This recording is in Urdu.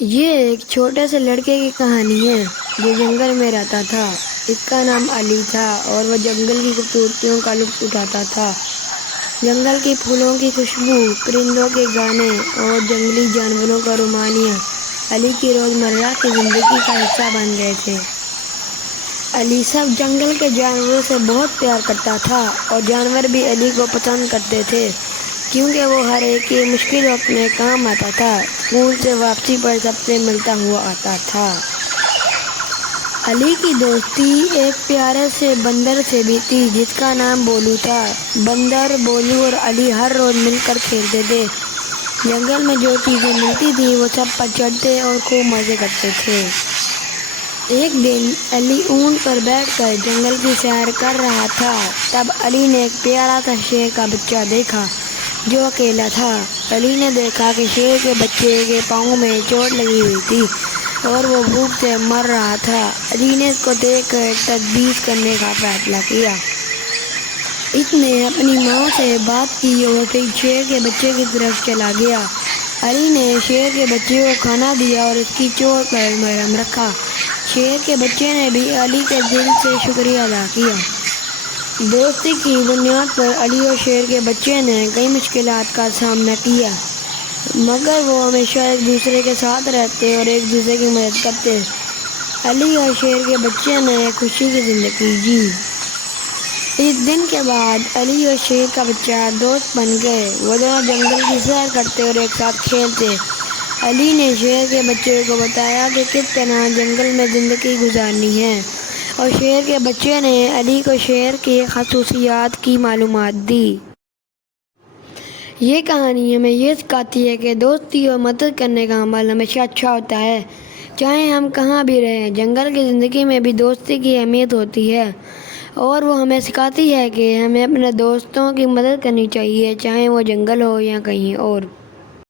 یہ ایک چھوٹے سے لڑکے کی کہانی ہے جو جنگل میں رہتا تھا۔ اس کا نام علی تھا اور وہ جنگل کی خوبصورتیوں کا لطف اٹھاتا تھا۔ جنگل کے پھولوں کی خوشبو، پرندوں کے گانے اور جنگلی جانوروں کا رومانیہ علی کی روزمرہ کی زندگی کا حصہ بن گئے تھے۔ علی سب جنگل کے جانوروں سے بہت پیار کرتا تھا اور جانور بھی علی کو پسند کرتے تھے کیونکہ وہ ہر ایک کی مشکل وقت میں کام آتا تھا۔ اسکول سے واپسی پر سب سے ملتا ہوا آتا تھا۔ علی کی دوستی ایک پیارے سے بندر سے بھی تھی جس کا نام بولو تھا۔ بندر، بولو اور علی ہر روز مل کر کھیلتے تھے۔ جنگل میں جو چیزیں ملتی تھیں وہ سب پر چڑھتے اور خوب مزے کرتے تھے۔ ایک دن علی اونٹ پر بیٹھ کر جنگل کی سیر کر رہا تھا۔ تب علی نے ایک پیارا سا شیر کا بچہ دیکھا جو اکیلا تھا۔ علی نے دیکھا کہ شیر کے بچے کے پاؤں میں چوٹ لگی ہوئی تھی اور وہ بھوک سے مر رہا تھا۔ علی نے اس کو دیکھ کر تجویز کرنے کا فیصلہ کیا۔ اس نے اپنی ماں سے بات کی اور پھر شیر کے بچے کی طرف چلا گیا۔ علی نے شیر کے بچے کو کھانا دیا اور اس کی چوٹ پر مرہم رکھا۔ شیر کے بچے نے بھی علی کے دل سے شکریہ ادا کیا۔ دوستی کی بنیاد پر علی اور شیر کے بچے نے کئی مشکلات کا سامنا کیا مگر وہ ہمیشہ ایک دوسرے کے ساتھ رہتے اور ایک دوسرے کی مدد کرتے۔ علی اور شیر کے بچے نے خوشی کی زندگی جی۔ اس دن کے بعد علی اور شیر کا بچہ دوست بن گئے۔ وہ دونوں جنگل کی سیر کرتے اور ایک ساتھ کھیلتے۔ علی نے شیر کے بچے کو بتایا کہ کس طرح جنگل میں زندگی گزارنی ہے اور شیر کے بچے نے علی کو شیر کی خصوصیات کی معلومات دی۔ یہ کہانی ہمیں یہ سکھاتی ہے کہ دوستی اور مدد کرنے کا عمل ہمیشہ اچھا ہوتا ہے، چاہے ہم کہاں بھی رہیں۔ جنگل کی زندگی میں بھی دوستی کی اہمیت ہوتی ہے اور وہ ہمیں سکھاتی ہے کہ ہمیں اپنے دوستوں کی مدد کرنی چاہیے، چاہے وہ جنگل ہو یا کہیں اور۔